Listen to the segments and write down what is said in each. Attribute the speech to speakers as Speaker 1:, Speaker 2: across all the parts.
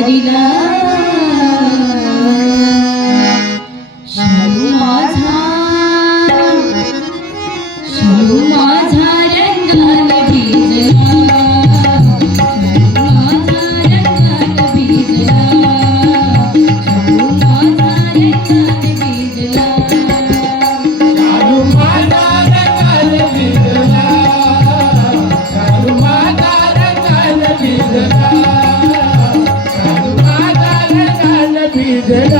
Speaker 1: Medina
Speaker 2: Chega!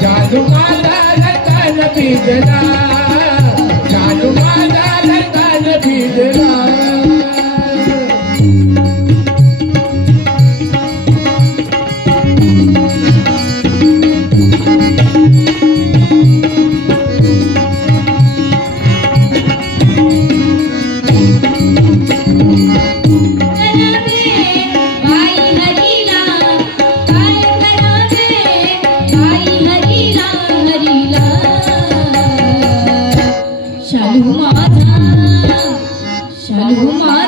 Speaker 2: जादू माता
Speaker 1: সাধু মাথা সাধু মাথা